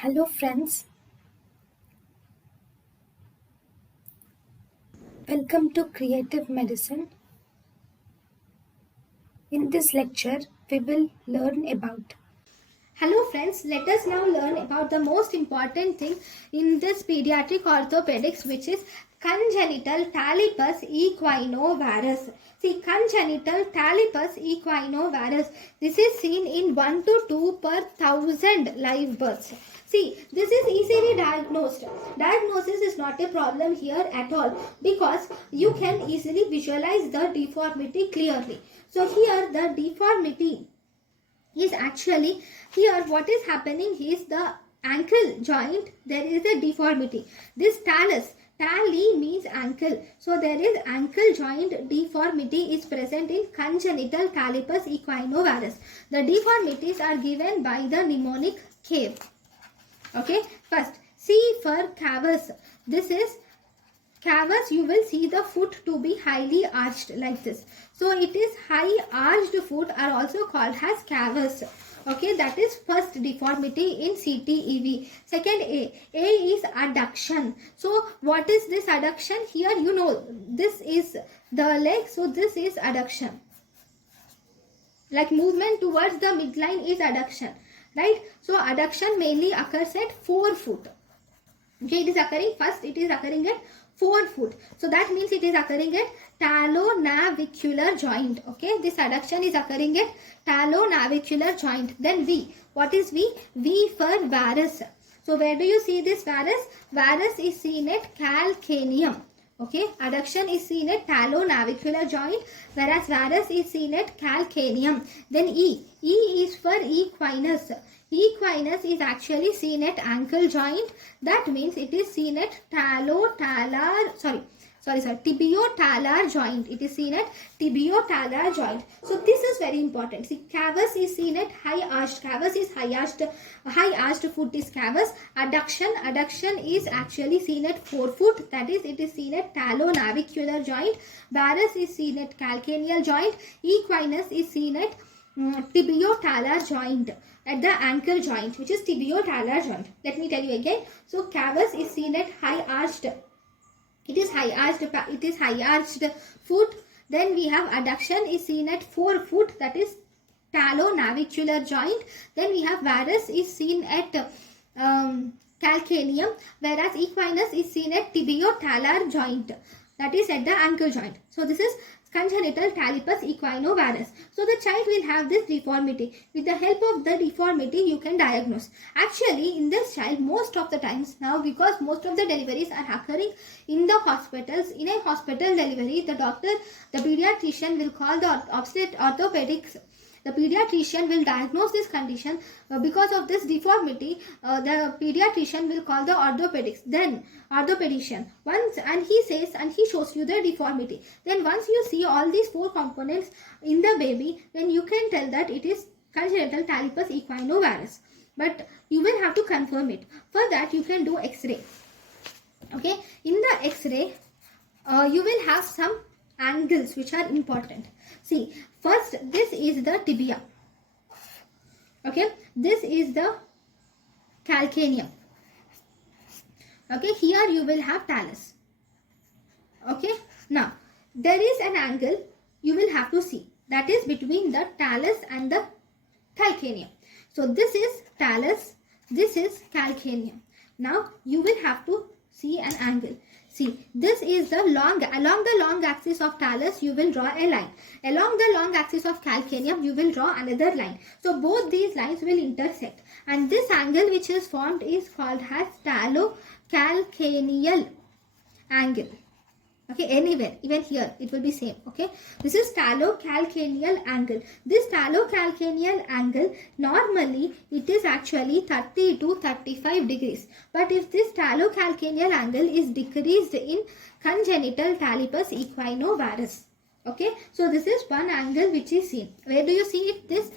Hello friends, welcome to Creative Medicine. In this lecture, we will learn about. Hello friends, let us now learn about the most important thing in this pediatric orthopedics, which is congenital talipes equino varus. See, congenital talipes equino varus. This is seen in 1 to 2 per 1000 live births. See, this is easily diagnosed. Diagnosis is not a problem here at all because you can easily visualize the deformity clearly. So here the deformity is actually, here what is happening is the ankle joint, there is a deformity. This talus, tali means ankle, so there is ankle joint deformity is present in congenital talipes equino varus. The deformities are given by the mnemonic cave. Okay, first C for cavus. This is cavus. You will see the foot to be highly arched like this. So it is high arched foot are also called as cavus. Okay, that is first deformity in CTEV. Second A is adduction. So what is this adduction? Here you know this is the leg, so this is adduction. Like movement towards the midline is adduction, right? So adduction mainly occurs at forefoot. Okay, it is occurring first, it is occurring at forefoot. So that means it is occurring at tallonavicular joint. Okay, this adduction is occurring at tallonavicular joint. Then V. What is V? V for varus. So where do you see this varus? Varus is seen at calcaneum. Okay, adduction is seen at tallonavicular joint, whereas varus is seen at calcaneum. Then E. E is for equinus. Equinus is actually seen at ankle joint. That means it is seen at tibio-talar joint. It is seen at tibio-talar joint. So this is very important. See, cavus is seen at high arched. Cavus is high arched foot is cavus. Adduction is actually seen at forefoot. That is, it is seen at tallonavicular joint. Varus is seen at calcaneal joint. Equinus is seen at tibio-talar joint, at the ankle joint, which is tibio-talar joint. Let me tell you again. So cavus is seen at high arched. It is high arched foot. Then we have adduction is seen at forefoot, that is tallonavicular joint. Then we have varus is seen at calcaneum, whereas equinus is seen at tibio-talar joint, that is at the ankle joint. So this is congenital talipes equino varus. So the child will have this deformity. With the help of the deformity, you can diagnose. Actually, in this child, most of the times now, because most of the deliveries are occurring in the hospitals, in a hospital delivery, the pediatrician will call the orthopedics. The pediatrician will diagnose this condition because of this deformity. The pediatrician will call the orthopedician once, and he says and he shows you the deformity. Then once you see all these four components in the baby, then you can tell that it is congenital talipes equino varus. But you will have to confirm it. For that, you can do X-ray. Okay, in the X-ray, you will have some angles which are important. See, first this is the tibia. Okay, this is the calcaneum. Okay, here you will have talus. Okay, now there is an angle you will have to see, that is between the talus and the calcaneum. So this is talus, this is calcaneum. Now you will have to see an angle. See, this is the along the long axis of talus, you will draw a line. Along the long axis of calcaneum, you will draw another line. So both these lines will intersect. And this angle which is formed is called as tallo-calcaneal angle. Okay, anywhere, even here, it will be same. Okay, this is tallo-calcaneal angle. This tallo-calcaneal angle, normally it is actually 30 to 35 degrees. But if this tallo-calcaneal angle is decreased in congenital talipes equino varus. Okay, so this is one angle which is seen. Where do you see it? This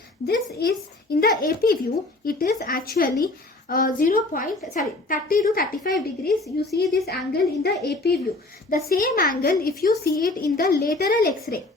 is in the AP view. It is actually 30 to 35 degrees. You see this angle in the AP view. The same angle if you see it in the lateral X-ray.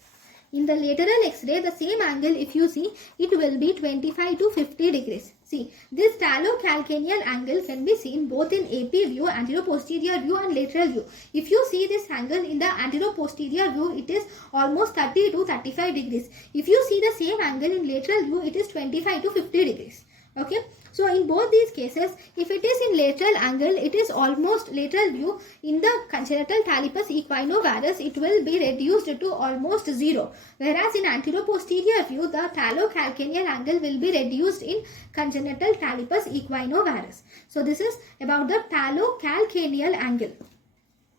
In the lateral X-ray, the same angle if you see, it will be 25 to 50 degrees. See, this tallow-calcaneal angle can be seen both in AP view, anterior-posterior view and lateral view. If you see this angle in the anterior-posterior view, it is almost 30 to 35 degrees. If you see the same angle in lateral view, it is 25 to 50 degrees. Okay, so in both these cases, if it is in lateral angle, it is almost lateral view. In the congenital talipes equino varus, it will be reduced to almost 0. Whereas in anterior-posterior view, the tallow-calcaneal angle will be reduced in congenital talipes equino varus. So this is about the tallow-calcaneal angle.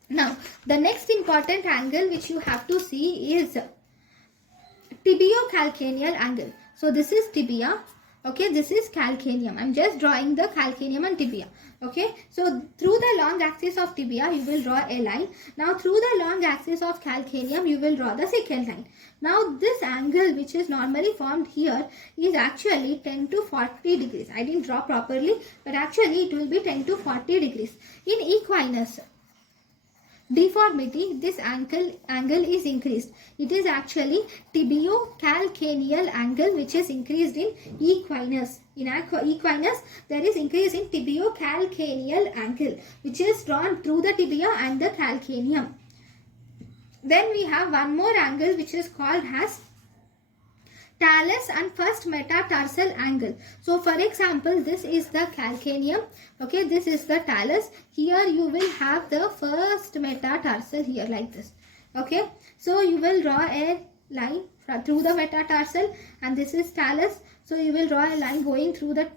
Now, the next important angle which you have to see is tibio-calcaneal angle. So this is tibia. Okay, this is calcaneum. I'm just drawing the calcaneum and tibia. Okay, so through the long axis of tibia, you will draw a line. Now, through the long axis of calcaneum, you will draw the second line. Now, this angle which is normally formed here is actually 10 to 40 degrees. I didn't draw properly, but actually it will be 10 to 40 degrees. In equinus deformity, this angle is increased. It is actually tibio-calcaneal angle which is increased in equinus. In equinus, there is increase in tibio-calcaneal angle which is drawn through the tibia and the calcaneum. Then we have one more angle which is called as talus and first metatarsal angle. So for example, this is the calcaneum. Okay, this is the talus. Here you will have the first metatarsal here like this. Okay, so you will draw a line through the metatarsal, and this is talus. So you will draw a line going through the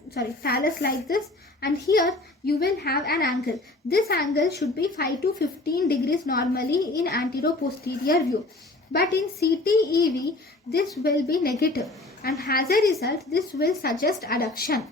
talus like this, and here you will have an angle. This angle should be 5 to 15 degrees normally in anterior-posterior view. But in CTEV, this will be negative, and as a result, this will suggest adduction.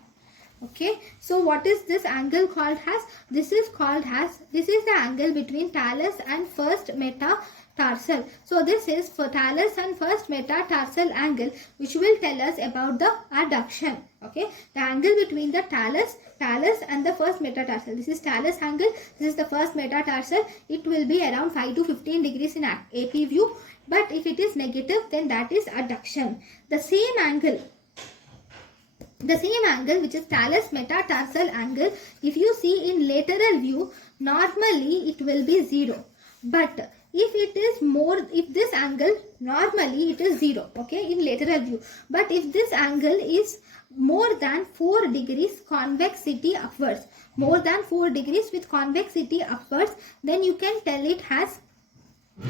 Okay, so what is this angle called as? This is the angle between talus and first metatarsal. So this is for talus and first metatarsal angle, which will tell us about the adduction. Okay, the angle between the talus and the first metatarsal. This is talus angle, this is the first metatarsal. It will be around 5 to 15 degrees in AP view. But if it is negative, then that is adduction. The same angle which is talus metatarsal angle, if you see in lateral view, normally it will be 0. But if this angle, normally it is 0, okay, in lateral view. But if this angle is more than 4 degrees convexity upwards, more than 4 degrees with convexity upwards, then you can tell it has,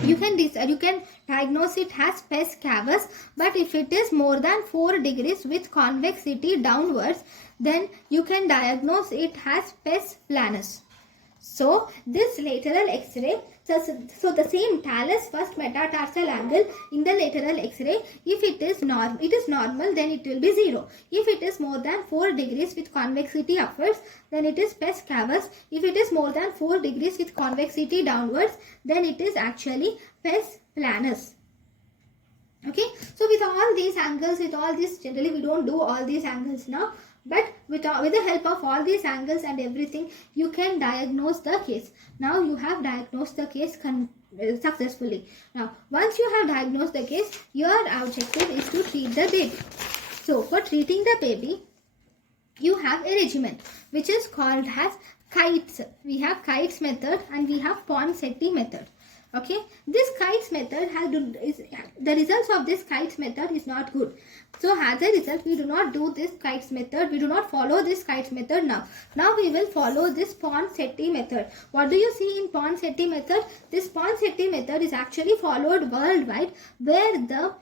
you can diagnose it as pes cavus. But if it is more than 4 degrees with convexity downwards, then you can diagnose it as pes planus. So this lateral X-ray, so the same talus first metatarsal angle in the lateral X-ray, if it is normal, then it will be 0. If it is more than 4 degrees with convexity upwards, then it is pes cavus. If it is more than 4 degrees with convexity downwards, then it is actually pes planus. Okay, so with all these angles, generally we don't do all these angles now. But with the help of all these angles and everything, you can diagnose the case. Now you have diagnosed the case successfully. Now, once you have diagnosed the case, your objective is to treat the baby. So, for treating the baby, you have a regimen which is called as kites. We have kites method and we have Ponseti method. Okay, this kites method the results of this kites method is not good. So as a result, we do not do this kites method. We do not follow this kites method now. Now we will follow this Ponseti method. What do you see in Ponseti method? This Ponseti method is actually followed worldwide, where the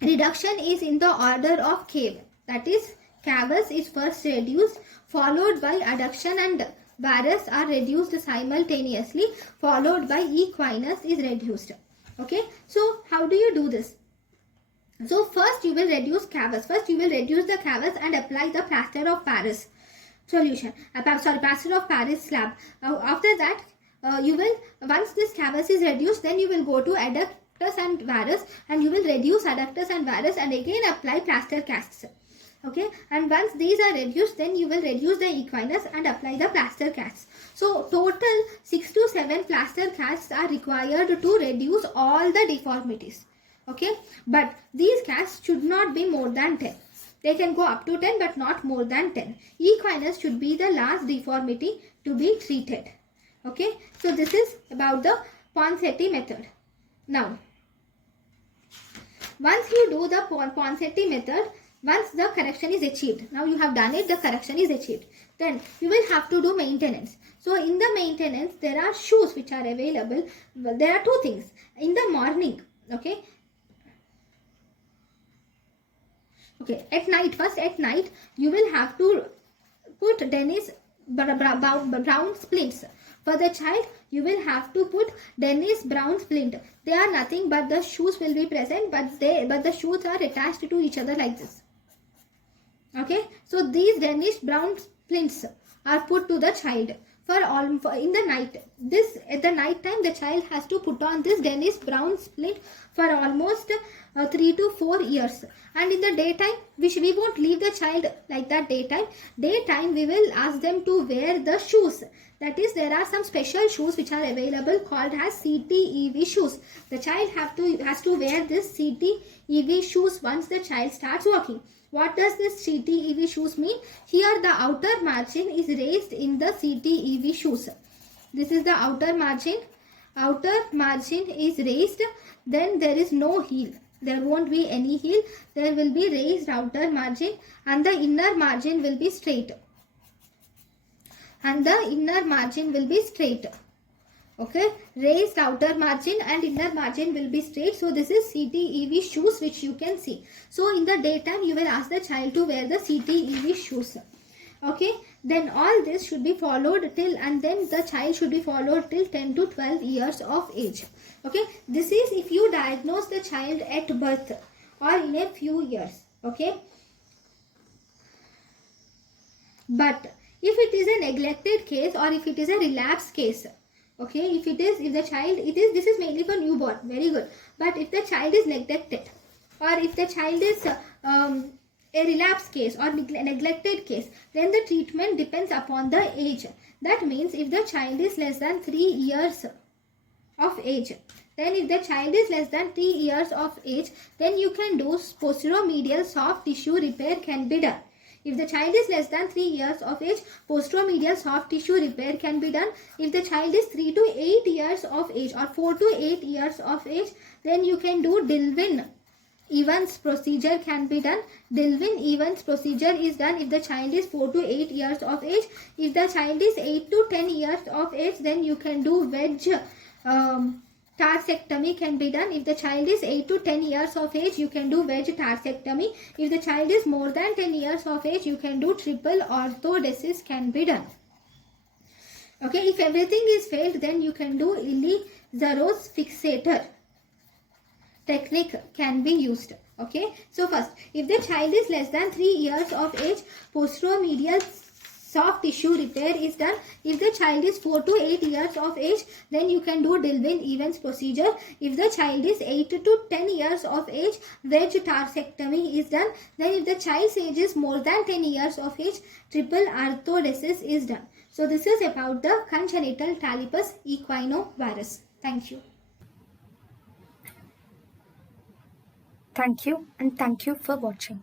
reduction is in the order of cave. That is, cavus is first reduced, followed by adduction, and varus are reduced simultaneously, followed by equinus is reduced. Okay, so how do you do this? So first you will reduce cavus. First you will reduce the cavus and apply the plaster of Paris solution. Plaster of Paris slab. After that, you will, once this cavus is reduced, then you will go to adductus and varus, and you will reduce adductus and varus and again apply plaster casts. Okay, and once these are reduced, then you will reduce the equinus and apply the plaster casts. So total 6 to 7 plaster casts are required to reduce all the deformities. Okay, but these casts should not be more than 10. They can go up to 10 but not more than 10. Equinus should be the last deformity to be treated. Okay, so this is about the Ponseti method. Now, once you do the Ponseti method, once the correction is achieved, now you have done it, the correction is achieved, then you will have to do maintenance. So in the maintenance, there are shoes which are available. There are two things. In the morning, okay, at night, first at night, you will have to put Dennis brown splints. For the child, you will have to put Dennis brown splint. They are nothing but the shoes will be present, but the shoes are attached to each other like this. Okay, so these Dennis brown splints are put to the child for in the night. This at the night time, the child has to put on this Dennis brown splint for almost 3 to 4 years. And in the daytime, we won't leave the child like that. Daytime we will ask them to wear the shoes. That is, there are some special shoes which are available called as CTEV shoes. The child has to wear this CTEV shoes once the child starts walking. What does this CTEV shoes mean? Here the outer margin is raised in the CTEV shoes. This is the outer margin. Outer margin is raised. Then there is no heel. There won't be any heel. There will be raised outer margin and the inner margin will be straight. And the inner margin will be straight. Okay, raised outer margin and inner margin will be straight. So this is CTEV shoes which you can see. So in the daytime you will ask the child to wear the CTEV shoes. Okay, then all this should be followed till, and then the child should be followed till 10 to 12 years of age. Okay, this is if you diagnose the child at birth or in a few years. Okay, but if it is a neglected case or if it is a relapse case, okay, if the child, this is mainly for newborn, very good. But if the child is neglected or if the child is a relapse case or neglected case, then the treatment depends upon the age. That means if the child is less than 3 years of age, then if the child is less than 3 years of age, then you can do posteromedial soft tissue repair can be done. If the child is less than 3 years of age, posteromedial soft tissue repair can be done. If the child is 3 to 8 years of age or 4 to 8 years of age, then you can do Dillwyn-Evans procedure can be done. Dillwyn-Evans procedure is done if the child is 4 to 8 years of age. If the child is 8 to 10 years of age, then you can do wedge tarsectomy can be done. If the child is 8 to 10 years of age, you can do wedge tarsectomy. If the child is more than 10 years of age, you can do triple orthodesis can be done. Okay, if everything is failed, then you can do Ilizaros fixator technique can be used. Okay, so first, if the child is less than 3 years of age, posteromedial soft tissue repair is done. If the child is 4 to 8 years of age, then you can do Dillwyn-Evans procedure. If the child is 8 to 10 years of age, wedge tarsectomy is done. Then if the child's age is more than 10 years of age, triple orthodesis is done. So this is about the congenital talipes equino varus. Thank you. Thank you and thank you for watching.